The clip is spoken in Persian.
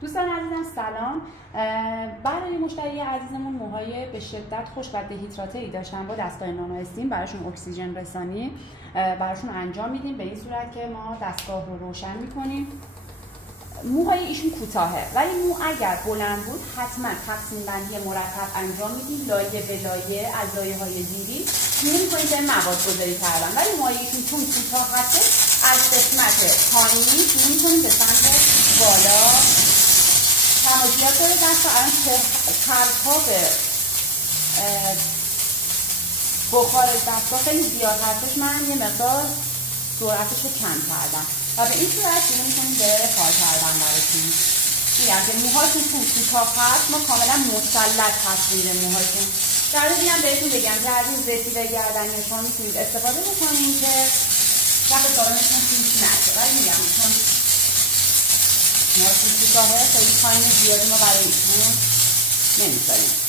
دوستان عزیزم سلام. برای مشتری عزیزمون موهای به شدت خشک و دهیدراته‌ای داشتن با دستگاه نانو استیم براشون اکسیژن رسانی براشون انجام میدیم. به این صورت که ما دستگاه رو روشن میکنیم. موهای ایشون کوتاهه ولی مو اگر بلند بود حتما تقسیم بندی مرتب انجام میدیم، لایه به لایه از لایه‌های زیری شروع می‌کنیم به مواد گذاری کردن. ولی موهای ایشون چون کوتاه هست از قسمت پایینی شروع می‌کنیم به سمت بالا. تماشیات داره دست الان چرخاب بخار دستگاه خیلی زیاد هستش. من یه مقدار سرعتش رو کم کردم و به این صورت شروع می‌کنیم به کار کردن براتون. میگم که موهاتون کوتاه هست ما کاملا مسلط تصویر موهاتون. در ضمن هم بهتون بگم که از این رسیور گردنی شما میتونید استفاده بکنید که وقت دارانتون پیش نشه. ولی میگم چون موهاتون کوتاهه خیلی تایم زیادی ما برای ایشون نمیذاریم.